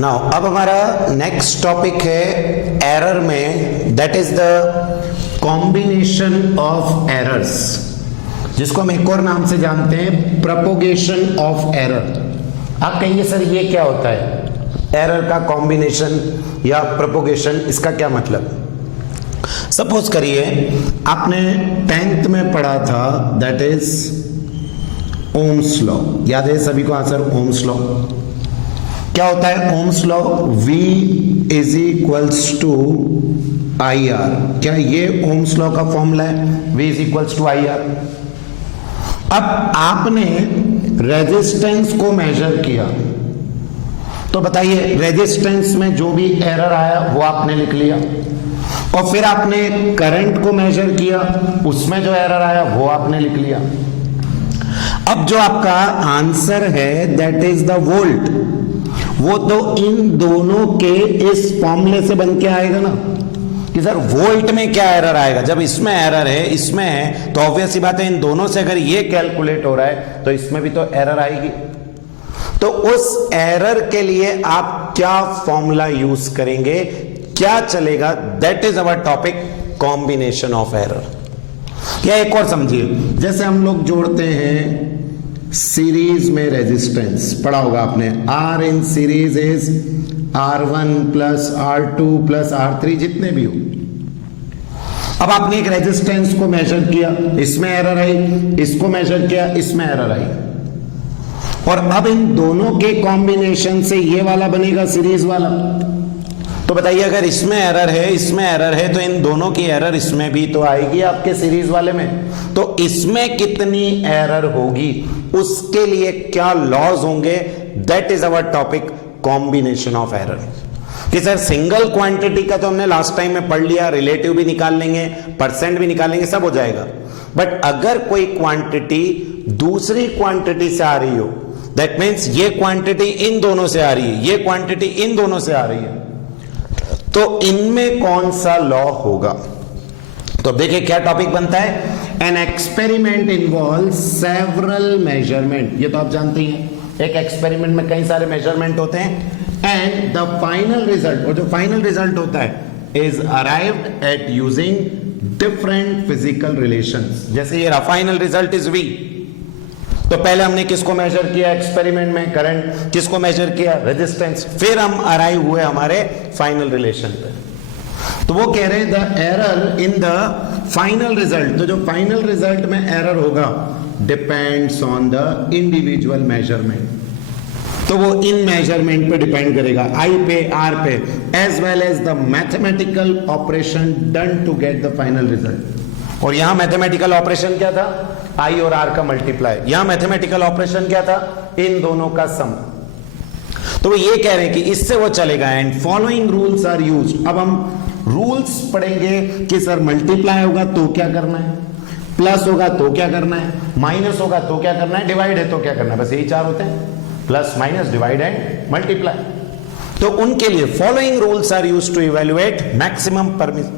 Now अब हमारा next topic है एरर में, that is the combination of errors, जिसको हम एक और नाम से जानते हैं प्रोपोगेशन ऑफ एरर। आप कहेंगे सर ये क्या होता है, एरर का कॉम्बिनेशन या प्रोपोगेशन, इसका क्या मतलब? सपोज करिए आपने 10th में पढ़ा था, दैट इज ओम्स लॉ, याद है सभी को आंसर ओम्स लॉ? क्या होता है Ohm's law? V is equals to I R. क्या ये ओम्स लॉ का फॉर्मूला है? V is equals to I R. अब आपने रेजिस्टेंस को मेजर किया, तो बताइए रेजिस्टेंस में जो भी एरर आया वो आपने लिख लिया, और फिर आपने करंट को मेजर किया, उसमें जो एरर आया वो आपने लिख लिया। अब जो आपका आंसर है दैट इज द वोल्ट, वो तो इन दोनों के इस फॉर्मूले से बन के आएगा ना कि सर वोल्ट में क्या एरर आएगा। जब इसमें एरर है, इसमें है, तो ऑब्वियस सी बात है इन दोनों से अगर ये कैलकुलेट हो रहा है तो इसमें भी तो एरर आएगी। तो उस एरर के लिए आप क्या फॉर्मूला यूज करेंगे, क्या चलेगा, that is our topic combination of error. या एक और समझिए, जैसे हम लोग जोड़ते हैं सीरीज में रेजिस्टेंस, पढ़ा होगा आपने, R in series is R1 plus R2 plus R3, जितने भी हो। अब आपने एक रेजिस्टेंस को मेजर किया, इसमें एरर आई, इसको मेजर किया, इसमें एरर आई, और अब इन दोनों के कॉम्बिनेशन से ये वाला बनेगा सीरीज वाला। तो बताइए अगर इसमें एरर है, इसमें एरर है, तो इन दोनों की एरर इसमें भी तो आएगी आपके सीरीज वाले में। तो इसमें कितनी एरर होगी, उसके लिए क्या लॉज होंगे, that is our topic combination of error. कि सर सिंगल क्वांटिटी का तो हमने लास्ट टाइम में पढ़ लिया, रिलेटिव भी निकाल लेंगे, परसेंट भी निकाल लेंगे, सब हो जाएगा। बट अगर कोई क्वांटिटी दूसरी क्वांटिटी से आ रही हो, दैट मीन्स ये क्वांटिटी इन दोनों से आ रही है, ये क्वांटिटी इन दोनों से आ रही है, तो इनमें कौन सा लॉ होगा? तो देखिए क्या टॉपिक बनता है, an experiment involve several measurement. ये तो आप जानते ही हैं, एक एक्सपेरिमेंट में कई सारे मेजरमेंट होते हैं, एंड द फाइनल रिजल्ट, और जो फाइनल रिजल्ट होता है is arrived at using different physical relations. जैसे ये फाइनल रिजल्ट इज V, तो पहले हमने किसको मेजर किया एक्सपेरिमेंट में, करंट, किसको मेजर किया, रेजिस्टेंस, फिर हम अराइव हुए हमारे फाइनल रिलेशन पे। तो वो कह रहे हैं the error in the final result, तो जो फाइनल रिजल्ट में एरर होगा depends on the individual measurement. तो वो इन मेजरमेंट पे डिपेंड करेगा, I पे, R पे, as well as the mathematical operation done to get the final result. और यहां मैथमेटिकल ऑपरेशन क्या था, I और R का मल्टीप्लाई। यहां मैथमेटिकल ऑपरेशन क्या था, इन दोनों का सम। तो वो ये कह रहे हैं कि इससे वो चलेगा, and following rules are used. अब हम रूल्स पढ़ेंगे कि सर मल्टीप्लाई होगा तो क्या करना है, प्लस होगा तो क्या करना है, माइनस होगा तो क्या करना है, डिवाइड है तो क्या करना है, बस यही चार होते हैं, plus minus divide and multiply. तो उनके लिए following rules are used to evaluate maximum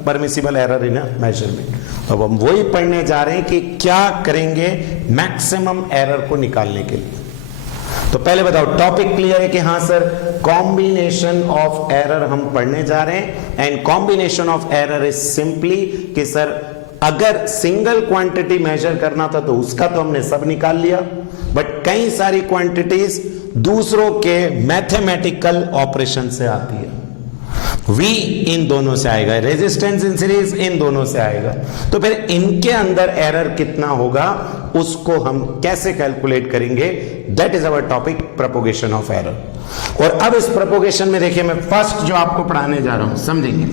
permissible error in a measurement. अब हम वही पढ़ने जा रहे हैं कि क्या करेंगे मैक्सिमम एरर को निकालने के लिए। तो पहले बताओ टॉपिक क्लियर है कि हाँ सर, कॉम्बिनेशन ऑफ एरर हम पढ़ने जा रहे हैं, and combination of error is simply कि सर अगर सिंगल क्वांटिटी मेजर करना था तो उसका तो हमने सब निकाल लिया, बट कई सारी क्वांटिटीज दूसरों के मैथमेटिकल ऑपरेशन से आती है। V इन दोनों से आएगा, रेजिस्टेंस इन सीरीज इन दोनों से आएगा, तो फिर इनके अंदर एरर कितना होगा उसको हम कैसे कैलकुलेट करेंगे, that is our topic propagation of error. और अब इस प्रोपोगेशन में देखिए मैं फर्स्ट जो आपको पढ़ाने जा रहा हूं, समझेंगे।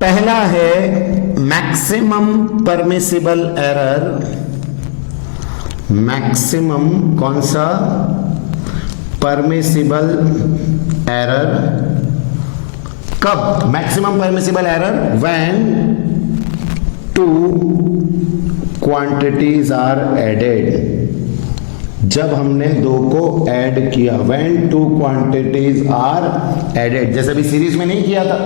पहला है मैक्सिमम परमिसिबल एरर। मैक्सिमम कौन सा, परमिसिबल एरर कब, maximum permissible error when two quantities are added, जब हमने दो को ऐड किया, when two quantities are added. जैसे अभी सीरीज में नहीं किया था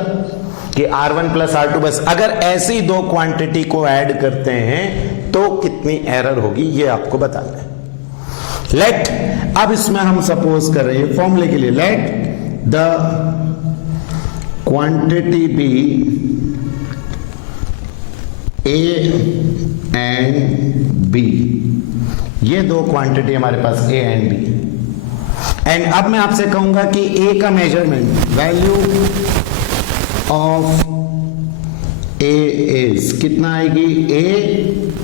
कि R1 प्लस R2, बस अगर ऐसी दो क्वांटिटी को ऐड करते हैं तो कितनी एरर होगी ये आपको बताना है। लेट, अब इसमें हम सपोज कर रहे हैं फॉर्मूले के लिए, let the quantity be A and B, ये दो क्वांटिटी हमारे पास ए एंड बी। एंड अब मैं आपसे कहूंगा कि ए का measurement, value of A is कितना आएगी, A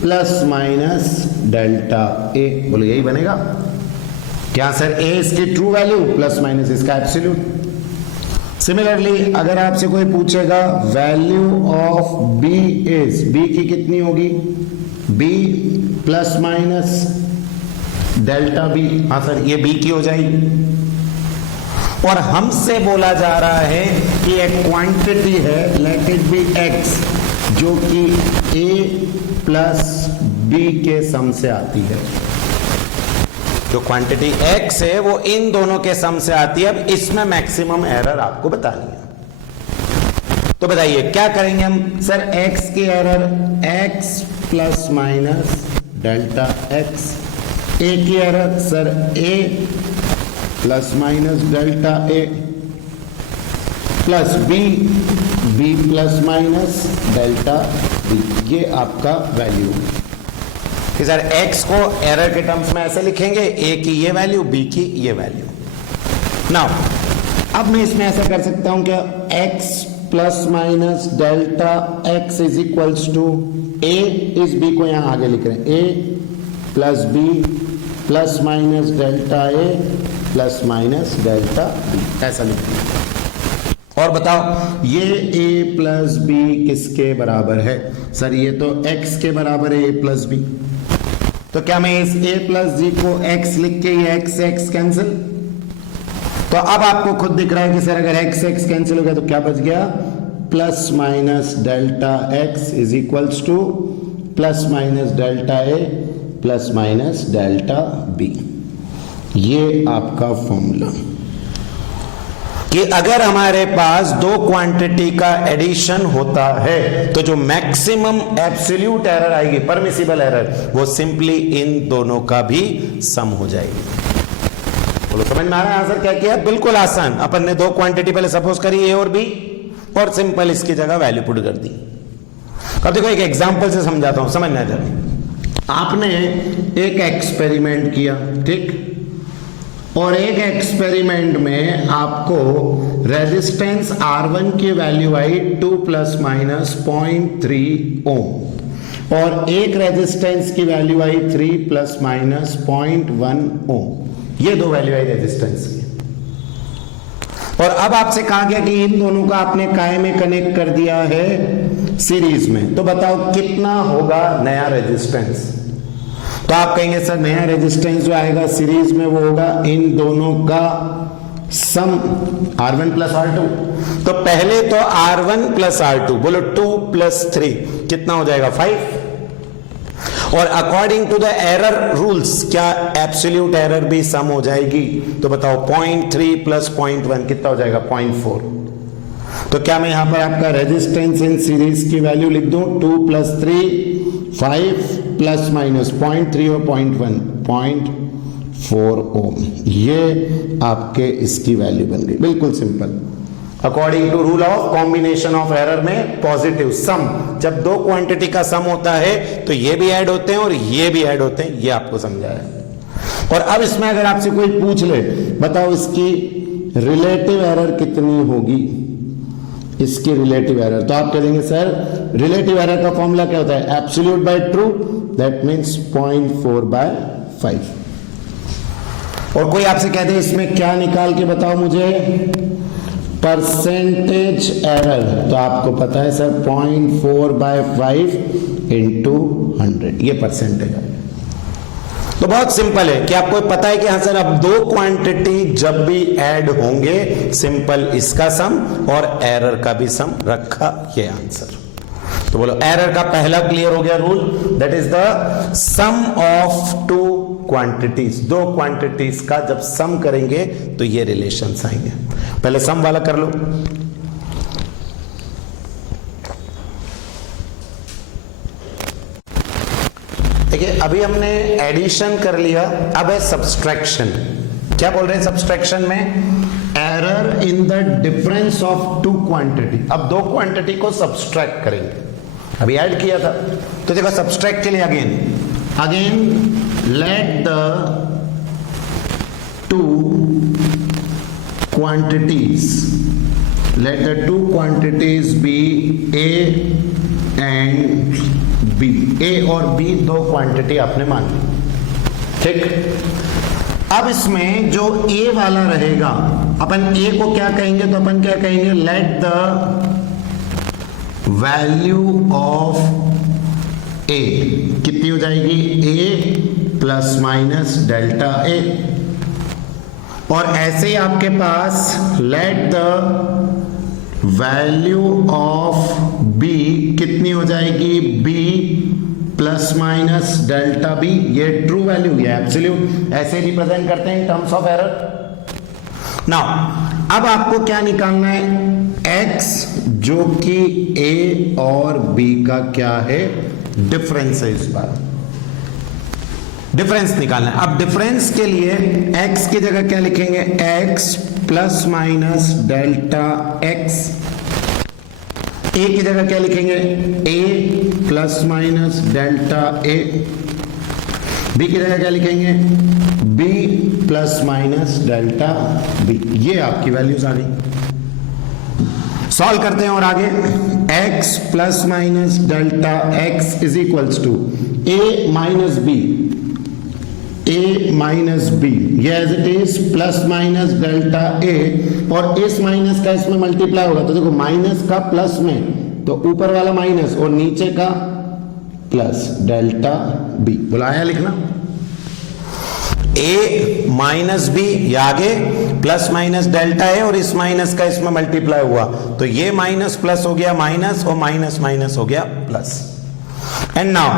plus minus delta A. बोलो यही बनेगा क्या सर? ए इसकी ट्रू वैल्यू प्लस माइनस इसका एब्सोल्यूट। सिमिलरली अगर आपसे कोई पूछेगा value of B is, B की कितनी होगी, B plus minus delta B, हाँ सर ये बी की हो जाएगी। और हमसे बोला जा रहा है कि एक क्वांटिटी है, लेट इट बी एक्स, जो कि ए प्लस बी के सम से आती है। जो क्वांटिटी x है वो इन दोनों के सम से आती है। अब इसमें मैक्सिमम एरर आपको बतानी है, तो बताइए क्या करेंगे हम? सर x की error x plus minus delta x, a की error sir a plus minus delta a, plus b plus minus delta b, ये आपका वैल्यू है कि सर x को एरर के टर्म्स में ऐसे लिखेंगे, a की ये वैल्यू, b की ये वैल्यू। नाउ अब मैं इसमें ऐसा कर सकता हूं क्या, x plus minus delta x is equals to a, इस b को यहां आगे लिख रहे हैं, a plus b plus minus delta a plus minus delta b, ऐसा लिख रहे हैं। और बताओ ये a प्लस b किसके बराबर है? सर ये तो x के बराबर है, a प्लस b। तो क्या मैं इस a प्लस जी को x लिख के ये x कैंसिल, तो अब आपको खुद दिख रहा है कि सर अगर x कैंसिल हो गया तो क्या बच गया, plus minus delta x is equals to plus minus delta a plus minus delta b। ये आपका फॉर्मूला कि अगर हमारे पास दो क्वांटिटी का एडिशन होता है तो जो मैक्सिमम एब्सोल्यूट एरर आएगी, परमिसिबल एरर, वो सिंपली इन दोनों का भी सम हो जाएगी। बोलो समझ में आ रहा है आंसर क्या किया? बिल्कुल आसान। अपन ने दो क्वांटिटी पहले सपोज करी ए और बी, और सिंपल इसकी जगह वैल्यू पुट कर दी। अब देखो एक एग्जांपल से समझाता हूं, समझना जरा। आपने एक एक्सपेरिमेंट किया, ठीक, और एक एक्सपेरिमेंट में आपको रेजिस्टेंस R1 की वैल्यू आई 2 प्लस माइनस 0.3 ओम, और एक रेजिस्टेंस की वैल्यू आई 3 प्लस माइनस 0.1 ओम। ये दो वैल्यू आई रेजिस्टेंस की। और अब आपसे कहा गया कि इन दोनों का आपने काय में कनेक्ट कर दिया है सीरीज में, तो बताओ कितना होगा नया रेजिस्टेंस? तो आप कहेंगे सर नया रेजिस्टेंस जो आएगा सीरीज में वो होगा इन दोनों का सम R1 प्लस R2। तो पहले तो R1 प्लस R2, बोलो 2 प्लस 3 कितना हो जाएगा 5। और according to the error rules क्या एब्सोल्यूट एरर भी सम हो जाएगी? तो बताओ 0.3 प्लस 0.1 कितना हो जाएगा 0.4। तो क्या मैं यहां पर आपका रेजिस्टेंस इन सीरीज की वैल्यू लिख दूं, 2 प्लस 3 5 प्लस माइनस 0.3 और 0.1 0.4 ओम, ये आपके इसकी वैल्यू बन गई। बिल्कुल simple, according to rule of combination of error में पॉजिटिव सम, जब दो क्वांटिटी का सम होता है तो ये भी ऐड होते हैं और ये भी ऐड होते हैं, ये आपको समझाया। और अब इसमें अगर आपसे कोई पूछ ले बताओ इसकी रिलेटिव एरर कितनी होगी, इसकी रिलेटिव एरर, तो आप कह देंगे सर रिलेटिव एरर का फॉर्मूला क्या होता है, absolute by true, that means 0.4/5। और कोई आपसे कहते हैं इसमें क्या निकाल के बताओ मुझे, परसेंटेज एरर, तो आपको पता है सर 0.4/5 इंटू 100, ये परसेंटेज है। तो बहुत सिंपल है कि आपको पता है कि हाँ सर अब दो क्वांटिटी जब भी ऐड होंगे सिंपल इसका सम और एरर का भी सम रखा, ये आंसर। तो बोलो एरर का पहला क्लियर हो गया rule, that is the sum of two quantities, दो क्वांटिटीज का जब सम करेंगे तो ये रिलेशंस आएंगे। पहले सम वाला कर लो। ठीक है, अभी हमने एडिशन कर लिया, अब है सब्सट्रैक्शन। क्या बोल रहे हैं सब्सट्रैक्शन में? Error in the difference of two quantity. अब दो क्वांटिटी को सब्सट्रैक्ट करेंगे, अभी ऐड किया था, तो देखो सब्सट्रैक्ट के लिए again let the two quantities B A and B. A और बी दो क्वांटिटी आपने मान ली, ठीक। अब इसमें जो ए वाला रहेगा, अपन ए को क्या कहेंगे, तो अपन क्या कहेंगे, let the value of A कितनी हो जाएगी, A plus minus delta A. और ऐसे ही आपके पास let the value of B कितनी हो जाएगी, B plus minus delta B. ये ट्रू वैल्यू, ये एब्सोल्यूट, ऐसे रिप्रेजेंट करते हैं in terms of error. Now अब आपको क्या निकालना है, x जो कि a और b का क्या है, डिफरेंस है। इस बार डिफरेंस निकालना है। अब डिफरेंस के लिए x की जगह क्या लिखेंगे, x plus minus delta x। a की जगह क्या लिखेंगे, a plus minus delta a। b की जगह क्या लिखेंगे, b plus minus delta b। ये आपकी वैल्यूज आ गई। सॉल्व करते हैं और आगे x plus minus delta x is equals to a minus b, a minus B, ये as it is plus minus delta A, और इस माइनस का इसमें मल्टीप्लाई होगा, तो देखो माइनस का प्लस में, तो ऊपर वाला माइनस और नीचे का प्लस डेल्टा बी। बुलाया लिखना, ए माइनस बी, ये आगे प्लस माइनस डेल्टा है और इस माइनस का इसमें मल्टीप्लाई हुआ, तो ये माइनस प्लस हो गया माइनस और माइनस माइनस हो गया प्लस। एंड नाउ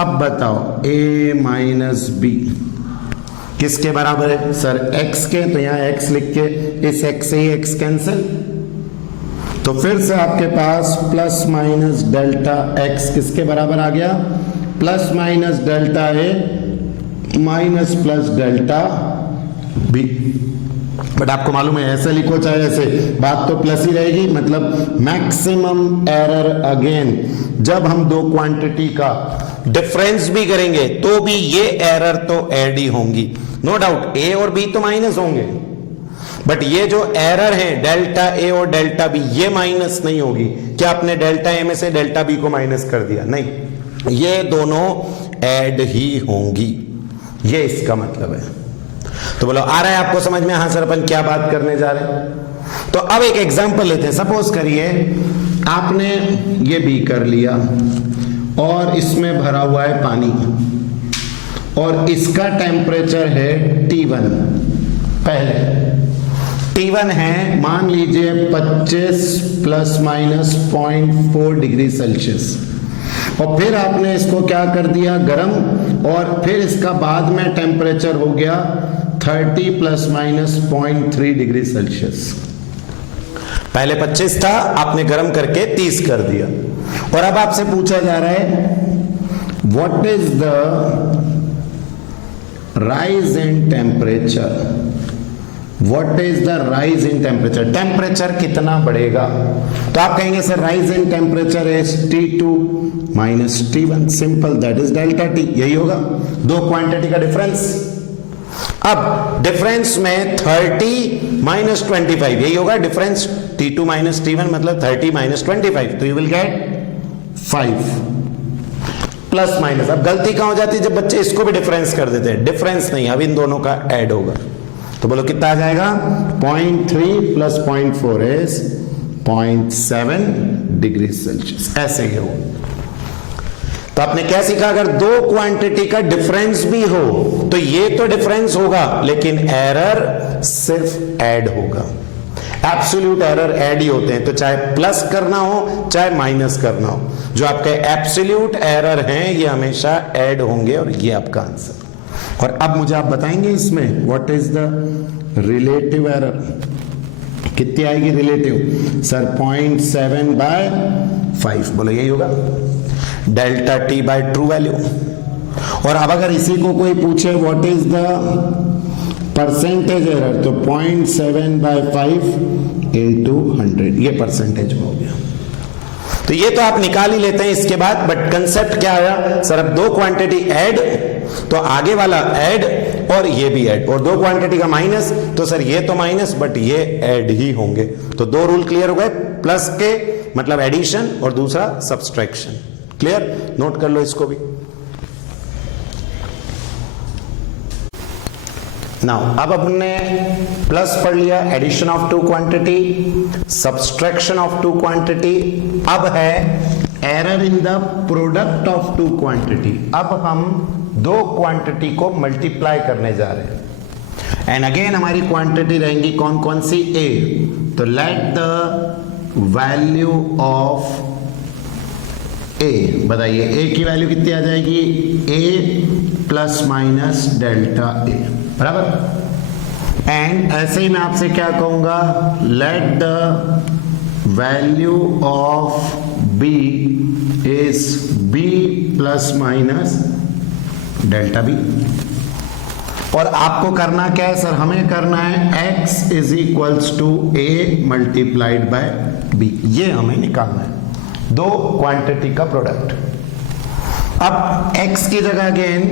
अब बताओ a माइनस बी किसके बराबर है, सर x के, तो यहां x लिख के इस x से ही x कैंसिल, तो फिर से आपके पास प्लस माइनस डेल्टा x किसके बराबर आ गया, plus minus delta a minus plus delta b। But आपको मालूम है ऐसे लिखो चाहे ऐसे, बात तो प्लस ही रहेगी, मतलब मैक्सिमम एरर अगेन जब हम दो क्वांटिटी का डिफरेंस भी करेंगे तो भी ये एरर तो ऐड ही होंगी, नो डाउट। ए और बी तो माइनस होंगे, बट ये जो एरर है डेल्टा ए और डेल्टा बी, ये माइनस नहीं होगी। क्या आपने डेल्टा ए में से डेल्टा बी को माइनस कर दिया? नहीं, ये दोनों ऐड ही होंगी, ये इसका मतलब है। तो बोलो आ रहा है आपको समझ में? हाँ सर, अपन क्या बात करने जा रहे हैं। तो अब एक एग्जांपल लेते हैं। सपोज करिए आपने ये बी कर लिया और इसमें भरा हुआ है पानी और इसका टेम्परेचर है T1। पहले T1 है मान लीजिए 25 प्लस माइनस 0.4 डिग्री सेल्सियस, और फिर आपने इसको क्या कर दिया, गर्म, और फिर इसका बाद में टेम्परेचर हो गया 30 प्लस माइनस 0.3 डिग्री सेल्सियस। पहले 25 था, आपने गर्म करके 30 कर दिया, और अब आपसे पूछा जा रहा है what is the rise in temperature, what is the rise in temperature, temperature कितना बढ़ेगा। तो आप कहेंगे sir rise in temperature is T2 minus T1, simple, that is delta T। यही होगा दो क्वांटिटी का डिफरेंस। अब डिफरेंस में 30 माइनस 25, यही होगा डिफरेंस T2 माइनस T1, मतलब 30 माइनस 25, तो you will get 5 plus minus. अब गलती कहां हो जाती है, जब बच्चे इसको भी डिफरेंस कर देते हैं। डिफरेंस नहीं, अब इन दोनों का ऐड होगा, तो बोलो कितना आ जाएगा, 0.3 प्लस 0.4 इज 0.7 डिग्री सेल्सियस। ऐसे ही हो। तो आपने क्या सीखा, अगर दो क्वांटिटी का डिफरेंस भी हो तो ये तो डिफरेंस होगा, लेकिन एरर सिर्फ ऐड होगा। एब्सोल्यूट एरर ऐड ही होते हैं, तो चाहे प्लस करना हो चाहे माइनस करना हो, जो आपके एब्सोल्यूट एरर हैं ये हमेशा ऐड होंगे, और ये आपका आंसर। और अब मुझे आप बताएंगे इसमें what is the relative error, कितनी आएगी रिलेटिव, सर 0.7/5, बोलो यही होगा delta T by true value. और अब अगर इसी को कोई पूछे what is the percentage error, तो 0.7/5 into 100, ये परसेंटेज हो गया। तो ये तो आप निकाल ही लेते हैं इसके बाद, बट कंसेप्ट क्या आया सर, अब दो क्वांटिटी ऐड तो आगे वाला ऐड और ये भी ऐड, और दो क्वांटिटी का माइनस तो सर ये तो माइनस बट ये ऐड ही होंगे। तो दो रूल क्लियर हो गए, प्लस के मतलब एडिशन और दूसरा सब्सट्रैक्शन। क्लियर, नोट कर लो इसको भी। नाउ अब हमने प्लस पढ़ लिया, addition of two quantity, subtraction of two quantity. अब है error in the product of two quantity. अब हम दो क्वांटिटी को मल्टीप्लाई करने जा रहे हैं, एंड अगेन हमारी क्वांटिटी रहेंगी कौन कौन सी, ए। तो let the value of A, बताइए ए की वैल्यू कितनी आ जाएगी, A plus minus delta A, बराबर। एंड ऐसे ही मैं आपसे क्या कहूंगा, let the value of B is B plus minus delta B. और आपको करना क्या है सर, हमें करना है x is equals to A multiplied by B, ये हमें निकालना है, दो क्वांटिटी का प्रोडक्ट। अब x की जगह again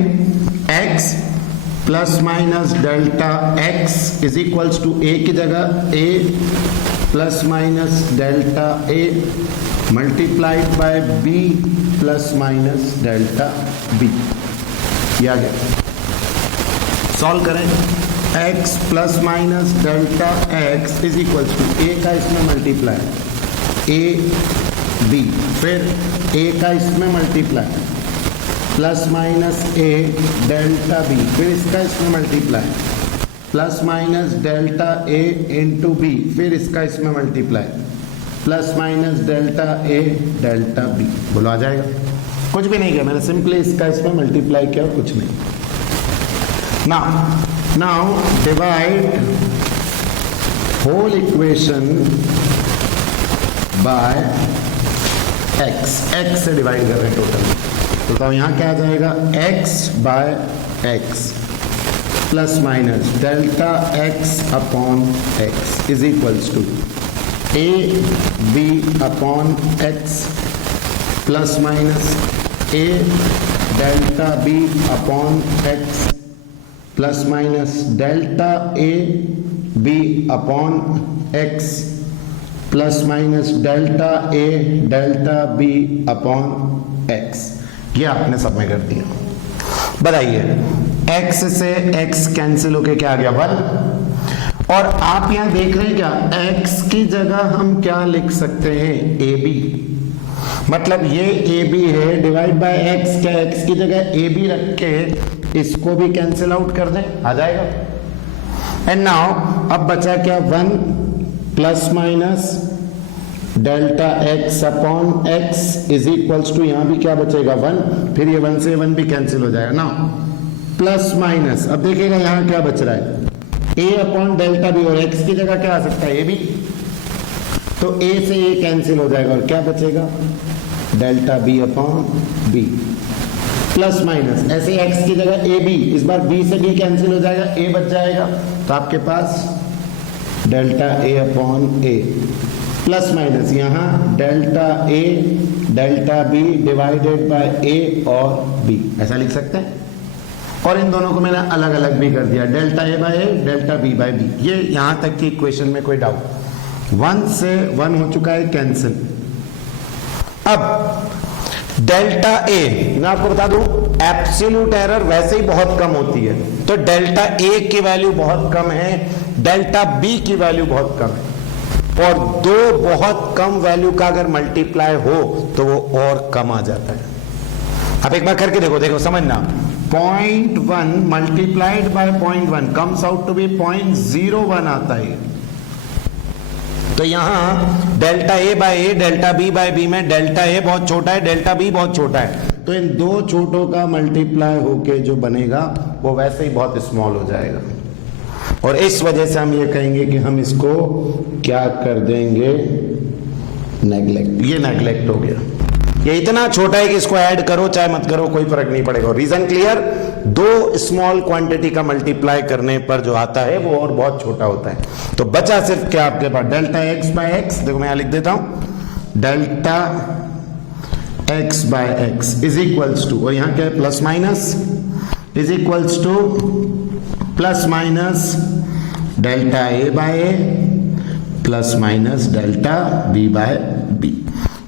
x plus minus delta x is equals to A की जगह a plus minus delta a multiplied by b plus minus delta b। ये आ गया, सॉल्व करें। x plus minus delta x is equals to a का इसमें multiply a b, फिर a का इसमें multiply plus minus a delta b, फिर इसका इसमें multiply plus minus delta a into b, फिर इसका इसमें multiply plus minus delta a delta b। बोलो आ जाएगा, कुछ भी नहीं किया मैंने, सिंपली इसका इसमें मल्टीप्लाई किया, कुछ नहीं। Now divide whole equation by x, x से डिवाइड कर रहे हैं टोटल, तो यहां क्या आ जाएगा, x by x plus minus delta x upon x is equals to a b upon x plus minus a delta b upon x plus minus delta a b upon x plus minus delta a delta b upon x। ये आपने सब में कर दिया। बताइए x से x cancel होके क्या आ गया, 1। और आप यहां देख रहे हैं क्या, x की जगह हम क्या लिख सकते हैं, ab, मतलब ये ab है डिवाइड बाय x, क्या x की जगह ab रख के इसको भी कैंसिल आउट कर दें, आ जाएगा। एंड नाउ अब बचा क्या, 1 plus minus delta x upon x is equals to, यहां भी क्या बचेगा 1, फिर ये 1 से 1 भी कैंसिल हो जाएगा। नाउ प्लस माइनस, अब देखिएगा यहां क्या बच रहा है, a अपॉन डेल्टा b, और x की जगह क्या आ सकता है, a b, तो a से a कैंसिल हो जाएगा और क्या बचेगा, delta b upon b plus minus, ऐसे x की जगह a b, इस बार b से b कैंसिल हो जाएगा, a बच जाएगा, तो आपके पास delta a upon a plus minus यहां delta a delta b divided by a और b, ऐसा लिख सकते हैं। और इन दोनों को मैंने अलग अलग भी कर दिया, delta a by a delta b by b। ये यहां तक की इक्वेशन में कोई डाउट, 1 से 1 हो चुका है कैंसिल। अब डेल्टा a मैं आपको बता दूं, एब्सोल्यूट एरर वैसे ही बहुत कम होती है, तो डेल्टा a की वैल्यू बहुत कम है, डेल्टा b की वैल्यू बहुत कम है, और दो बहुत कम वैल्यू का अगर मल्टीप्लाई हो तो वो और कम आ जाता है। आप एक बार करके देखो समझना, 0.1 multiplied by 0.1 comes out to be 0.01 आता है। तो यहां delta a by a delta b by b में डेल्टा ए बहुत छोटा है, डेल्टा बी बहुत छोटा है, तो इन दो छोटों का मल्टीप्लाई होके जो बनेगा वो वैसे ही बहुत स्मॉल हो जाएगा, और इस वजह से हम ये कहेंगे कि हम इसको क्या कर देंगे, नेग्लेक्ट। ये नेग्लेक्ट हो गया। ये इतना छोटा है कि इसको ऐड करो चाहे मत करो कोई फर्क नहीं पड़ेगा। Reason clear? दो स्मॉल क्वांटिटी का मल्टीप्लाई करने पर जो आता है वो और बहुत छोटा होता है। तो बचा सिर्फ क्या आपके पास, डेल्टा एक्स बाय एक्स। देखो मैं यहां लिख देता हूं, delta x by x is equals to, और यहां क्या है plus minus, is equals to plus minus delta a by a plus minus delta b by B.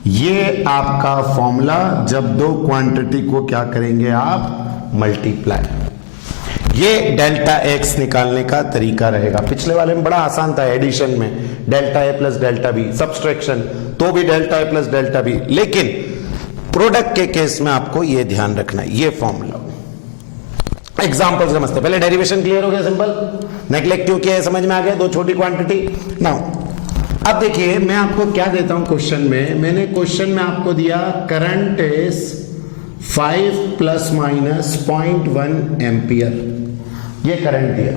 ये आपका फॉर्मूला जब दो क्वांटिटी को क्या करेंगे आप, मल्टीप्लाई। ये डेल्टा एक्स निकालने का तरीका रहेगा। पिछले वाले में बड़ा आसान था, एडिशन में डेल्टा ए प्लस डेल्टा बी, सब्सट्रैक्शन तो भी delta A plus delta B, लेकिन प्रोडक्ट के केस में आपको ये ध्यान रखना है, ये फॉर्मूला। एग्जांपल समझते, पहले डेरिवेशन क्लियर हो गया, सिंपल, नेग्लेक्ट क्यों किया है समझ में आ गया, दो छोटी क्वांटिटी। नाउ अब देखिए मैं आपको क्या देता हूं क्वेश्चन में, मैंने क्वेश्चन में आपको दिया current is 5 plus minus 0.1 ampere, ये करंट दिया,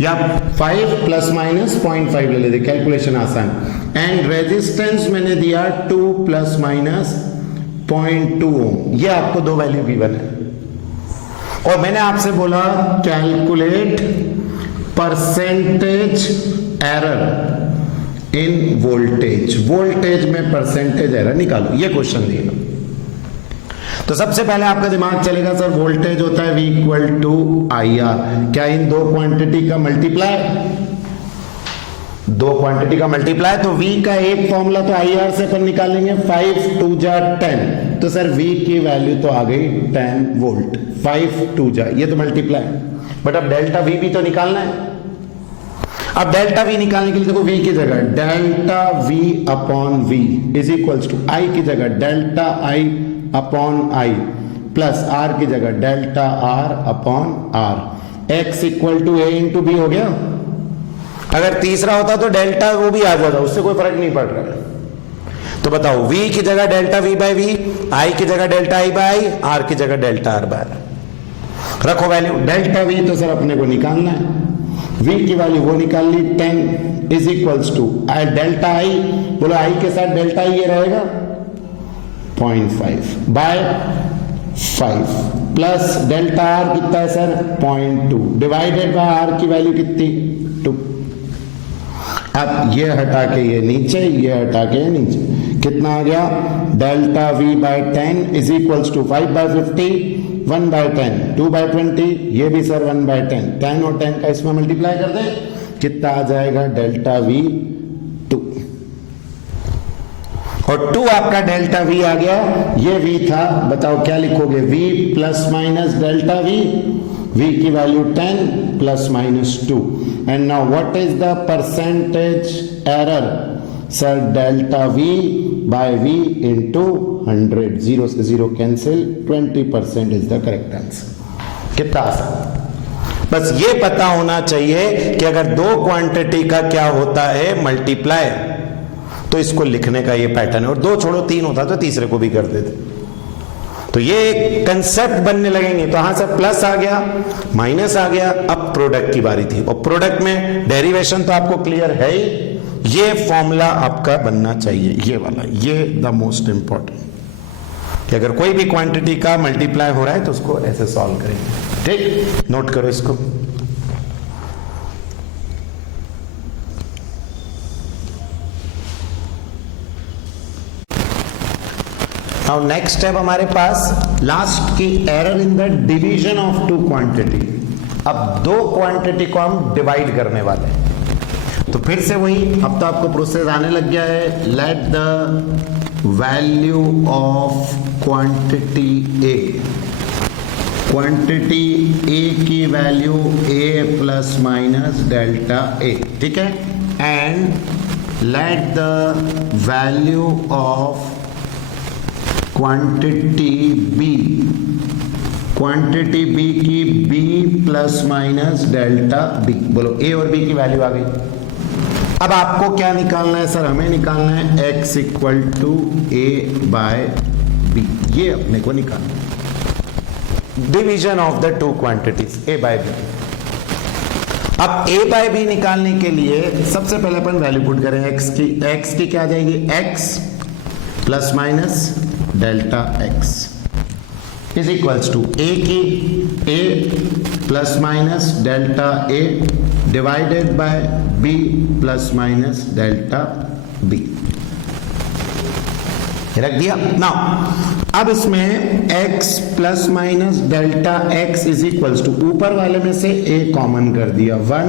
या 5 प्लस माइनस 0.5 ले लेते, कैलकुलेशन आसान। एंड रेजिस्टेंस मैंने दिया 2 प्लस माइनस 0.2 ओम, ये आपको दो वैल्यू गिवन है। और मैंने आपसे बोला calculate percentage error in voltage, voltage में परसेंटेज एरर निकालो, ये क्वेश्चन दिया। तो सबसे पहले आपका दिमाग चलेगा सर वोल्टेज होता है V equal to I R, क्या इन दो क्वांटिटी का मल्टीप्लाई, दो क्वांटिटी का मल्टीप्लाई, तो V का एक फॉर्मूला तो आई आर से अपन निकालेंगे, 5 2 जा 10, तो सर V की वैल्यू तो आ गई 10 वोल्ट, 5 2 जा, ये तो मल्टीप्लाई। बट अब डेल्टा V भी तो निकालना है। अब डेल्टा V निकालने के लिए देखो V की जगह delta V upon V is equals to I की जगह delta I upon I plus R की जगह delta R upon R, X equal to A into B हो गया। अगर तीसरा होता तो डेल्टा वो भी आ जाता, उससे कोई फर्क नहीं पड़ रहा है। तो बताओ V की जगह delta V by V, I की जगह delta I by I, R की जगह डेल्टा R बाय R। रखो वैल्यू, डेल्टा V तो सर अपने को निकालना है, V की वैल्यू वो निकाल ली 10 is equals to delta I, बोलो I के साथ डेल्टा I ये रहेगा 0.5 बाय 5 प्लस डेल्टा R कितना है सर 0.2 डिवाइडेड बाय R की वैल्यू कितनी 2। अब ये हटा के ये नीचे, ये हटा के ये नीचे, कितना आ गया delta V by 10 is equals to 5 by 50, 1 by 10, 2 by 20, ये भी सर 1 बाय 10, 10 और 10 का इसमें मल्टीप्लाई कर दे, कितना आ जाएगा डेल्टा V 2, और 2 आपका डेल्टा V आ गया, ये V था, बताओ क्या लिखोगे, V plus minus delta V की value 10 plus minus 2, and now what is the percentage error, sir delta V by V into 100, 0 से 0 cancel, 20% is the correct answer. कितना आसान, बस ये पता होना चाहिए कि अगर दो क्वांटिटी का क्या होता है मल्टीप्लाई, तो इसको लिखने का ये पैटर्न है। और दो छोड़ो 3 होता तो तीसरे को भी कर देते। तो ये एक कंसेप्ट बनने लगेंगे। तो यहां से प्लस आ गया, माइनस आ गया, अब प्रोडक्ट की बारी थी, और प्रोडक्ट में डेरिवेशन तो आपको क्लियर है ही, ये फॉर्मूला आपका बनना चाहिए, ये वाला, ये द मोस्ट इंपॉर्टेंट, कि अगर कोई भी क्वांटिटी का मल्टीप्लाई हो रहा है तो उसको ऐसे सॉल्व करेंगे। ठीक, नोट करो इसको। नाउ नेक्स्ट स्टेप हमारे पास लास्ट की, error in the division of two quantity. अब दो क्वांटिटी को हम डिवाइड करने वाले हैं, तो फिर से वही, अब तो आपको प्रोसेस आने लग गया है। Let the value of quantity A, quantity A की value A plus minus delta A, ठीक है, and let the value of quantity B, quantity B की B plus minus delta B, बोलो ए और बी की वैल्यू आ गई। अब आपको क्या निकालना है सर, हमें निकालना है x equal to A by B, ये अपने को निकालना है, division of the two quantities A by B. अब ए बाय बी निकालने के लिए सबसे पहले अपन वैल्यू पुट करें x की क्या आ जाएगी, x plus minus delta x is equals to A की A plus minus delta A divided by B plus minus delta B रख दिया। नाउ अब इसमें x plus minus delta x is equals to ऊपर वाले में से a कॉमन कर दिया 1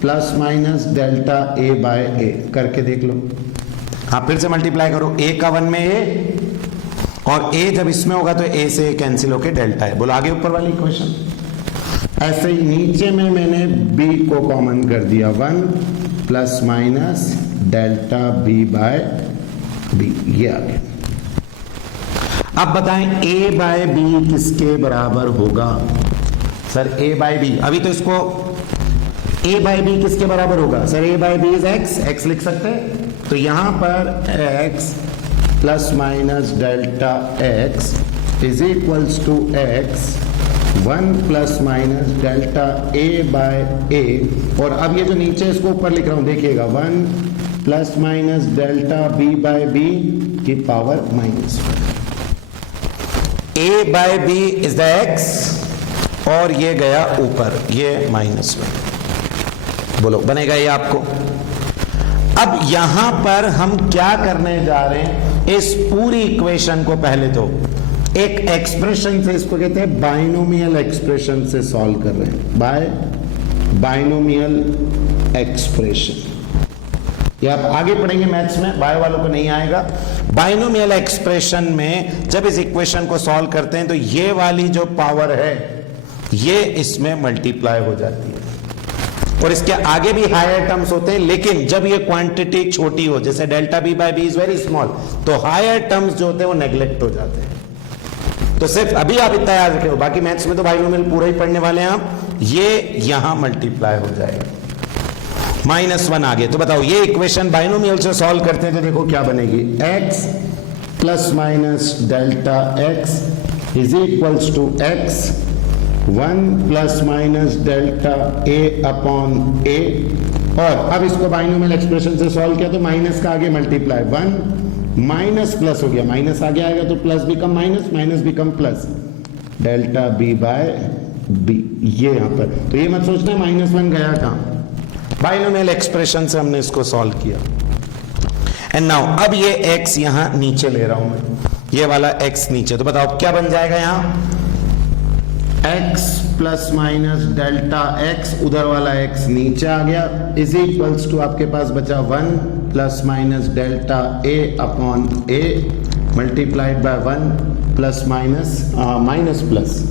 plus minus delta a by a करके देख लो। आप फिर से मल्टीप्लाई करो, a का 1 में a और a जब इसमें होगा तो a से a कैंसिल होके डेल्टा है। बोलो आगे ऊपर वाली इक्वेशन। ऐसे ही नीचे में मैंने b को कॉमन कर दिया 1 plus minus delta b by b, ये आ गया। अब बताएं a बाय b किसके बराबर होगा? सर a बाय b, अभी तो इसको a बाय b किसके बराबर होगा? Sir a by b is x लिख सकते हैं, तो यहां पर x plus minus delta x is equals to x 1 plus minus delta a by a, और अब ये जो नीचे इसको ऊपर लिख रहा हूं देखिएगा 1 plus minus delta b by b की power minus 1। a by b is the x और ये गया ऊपर, ये माइनस 1। बोलो बनेगा ये आपको? अब यहां पर हम क्या करने जा रहे हैं, इस पूरी इक्वेशन को पहले तो एक एक्सप्रेशन से, इसको कहते हैं बाइनोमियल एक्सप्रेशन से सॉल्व कर रहे हैं, बाइनोमियल एक्सप्रेशन। ये आप आगे पढ़ेंगे मैथ्स में, बायो वालों को नहीं आएगा। बाइनोमियल एक्सप्रेशन में जब इस इक्वेशन को सॉल्व करते हैं तो ये वाली जो पावर है ये इसमें मल्टीप्लाई हो जाती है, और इसके आगे भी हायर टर्म्स होते हैं, लेकिन जब ये क्वांटिटी छोटी हो, जैसे delta b by b is very small, तो हायर टर्म्स जो होते हैं वो नेग्लेक्ट हो जाते हैं। तो सिर्फ अभी आप इतना याद रखे हो, बाकी मैथ्स में तो बाइनोमियल पूरा ही पढ़ने वाले हैं आप। ये यहां मल्टीप्लाई हो जाएगा, -1 आ गए। तो बताओ ये इक्वेशन बाइनोमियल से सॉल्व करते हैं तो देखो क्या बनेगी, x plus minus delta x is equals to x 1 plus minus delta a upon a, और अब इसको बाइनोमियल एक्सप्रेशन से सॉल्व किया तो माइनस का आगे मल्टीप्लाई 1 माइनस प्लस हो गया, माइनस आगे आएगा तो plus become minus, minus become plus, delta b by b, ये यहां पर। तो ये मत सोचना -1 गया कहां, बाइनोमियल एक्सप्रेशन से हमने इसको सॉल्व किया। एंड नाउ अब ये x यहां नीचे ले रहा हूं मैं, ये वाला x नीचे, तो बताओ क्या बन जाएगा यहां, x plus minus delta x, उधर वाला x नीचे आ गया, इज इक्वल्स टू आपके पास बचा 1 plus minus delta a upon a multiplied by 1 plus minus minus plus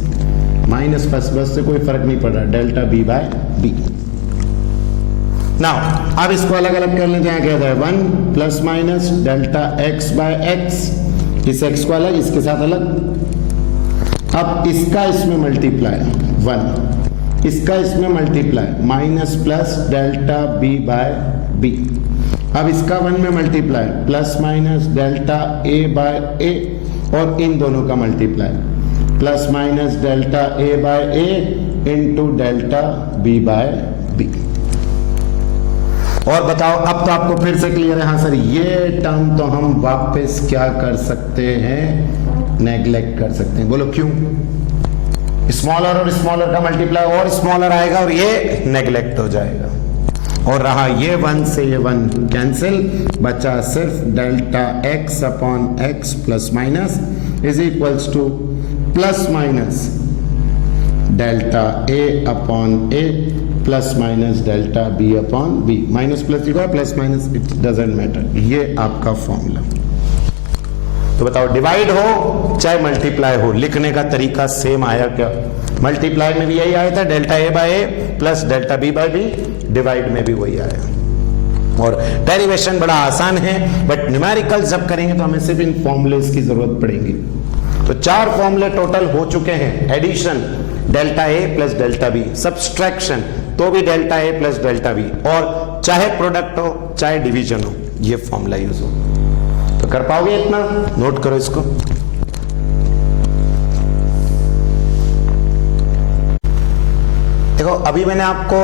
minus plus से कोई फर्क नहीं पड़ रहा, delta b by b। Now अब इसको अलग अलग कर लेते हैं, क्या है 1 plus minus delta x by x, इस x को अलग इसके साथ अलग, अब इसका इसमें मल्टीप्लाई 1, इसका इसमें multiply minus plus delta b by b, अब इसका 1 में multiply plus minus delta a by a, और इन दोनों का multiply plus minus delta a by a into delta b by b। और बताओ अब तो आपको फिर से क्लियर है, हाँ सर ये टर्म तो हम वापस क्या कर सकते हैं, नेग्लेक्ट कर सकते हैं। बोलो क्यों? स्मॉलर और स्मॉलर का मल्टीप्लाई और स्मॉलर आएगा और ये नेग्लेक्ट हो जाएगा, और रहा ये 1 से ये 1 कैंसिल, बचा सिर्फ delta x upon x plus minus is equals to plus minus delta a upon a plus minus delta b upon b, minus plus लिखा plus minus it doesn't matter, ये आपका फॉर्मूला। तो बताओ डिवाइड हो चाहे multiply हो, लिखने का तरीका सेम आया क्या? मल्टीप्लाई में भी यही आया था, delta a by a plus delta b by b, divide में भी वही आया। और डेरिवेशन बड़ा आसान है, बट न्यूमेरिकल जब करेंगे तो हमें सिर्फ इन फॉर्मूलेस की जरूरत पड़ेगी। तो 4 फॉर्मूले टोटल हो चुके हैं, addition delta a plus delta b, subtraction तो भी delta a plus delta b, और चाहे प्रोडक्ट हो चाहे डिवीजन हो ये फॉर्मूला यूज हो। तो कर पाओगे इतना? नोट करो इसको। देखो अभी मैंने आपको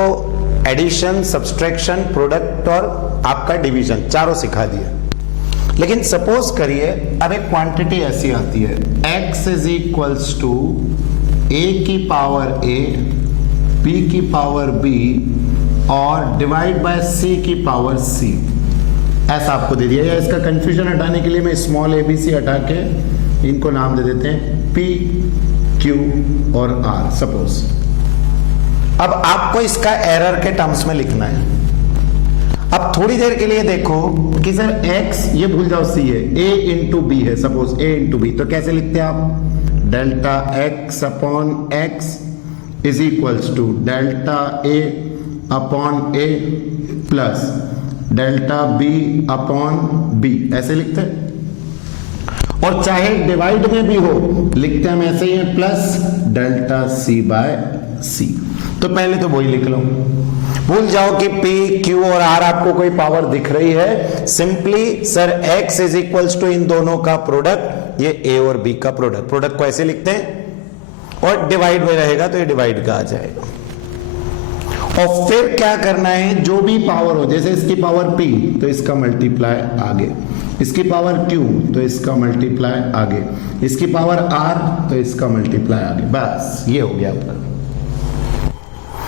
एडिशन, सब्सट्रैक्शन, प्रोडक्ट और आपका डिवीजन चारों सिखा दिया। लेकिन सपोज करिए अब एक क्वांटिटी ऐसी आती है x is equals to a की पावर a, b की पावर b और डिवाइड बाय c की पावर c, ऐसा आपको दे दिया। या इसका कंफ्यूजन हटाने के लिए मैं स्मॉल abc हटा के इनको नाम दे देते हैं p, q और r सपोज। अब आपको इसका एरर के टर्म्स में लिखना है। अब थोड़ी देर के लिए देखो कि सर x, ये भूल जाओ c है, a इंटू बी है, सपोज a इंटू बी, तो कैसे लिखते हैं आप? Delta x upon x is equals to delta a upon a plus delta b upon b, ऐसे लिखते हैं। और चाहे डिवाइड में भी हो लिखते हैं हम ऐसे ही है, plus delta c by c। तो पहले तो वही लिख लो, भूल जाओ कि P, Q और R आपको कोई पावर दिख रही है। Simply sir X is equals to इन दोनों का प्रोडक्ट, ये A और B का प्रोडक्ट, प्रोडक्ट को ऐसे लिखते हैं और डिवाइड में रहेगा तो ये डिवाइड का आ जाएगा। और फिर क्या करना है, जो भी पावर हो, जैसे इसकी पावर P तो इसका मल्टीप्लाई आगे, इसकी पावर Q तो इसका मल्टीप्लाई आगे, इसकी पावर R तो इसका मल्टीप्लाई आगे, बस ये हो गया आपका।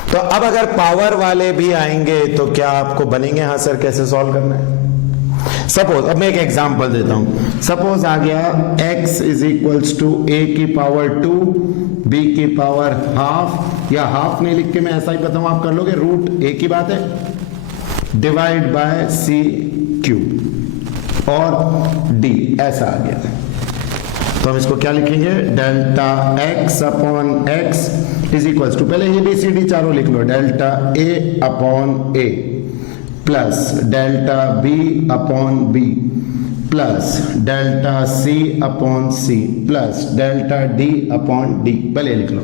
तो अब अगर पावर वाले भी आएंगे तो क्या आपको बनेंगे? हाँ सर कैसे सॉल्व करना है? सपोज, अब मैं एक एग्जांपल देता हूं। सपोज आ गया x is equals to a की पावर 2, b की पावर हाफ, या हाफ नहीं लिख के मैं ऐसा ही बताऊं, आप कर लोगे, रूट a की बात है, डिवाइड बाय c क्यूब और d, ऐसा आ गया। तो हम इसको क्या लिखेंगे? Delta x upon x is equals to, पहले ए बी सी डी चारों लिख लो, delta a upon a plus delta b upon b plus delta c upon c plus delta d upon d, पहले लिख लो।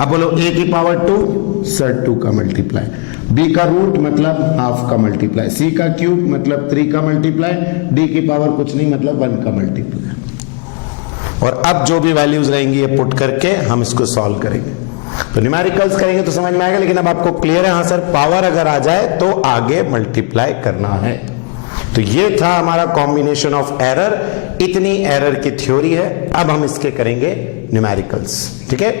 अब बोलो a की power 2 sir 2 का मल्टीप्लाई, b का रूट मतलब हाफ का मल्टीप्लाई, c का क्यूब मतलब 3 का मल्टीप्लाई, d की पावर कुछ नहीं मतलब 1 का मल्टीप्लाई। और अब जो भी वैल्यूज रहेंगी ये पुट करके हम इसको सॉल्व करेंगे। तो न्यूमेरिकल्स करेंगे तो समझ में आएगा, लेकिन अब आपको क्लियर है? हाँ सर, पावर अगर आ जाए तो आगे मल्टीप्लाई करना है। तो ये था हमारा कॉम्बिनेशन ऑफ एरर, इतनी एरर की थ्योरी है। अब हम इसके करेंगे न्यूमेरिकल्स, ठीक है।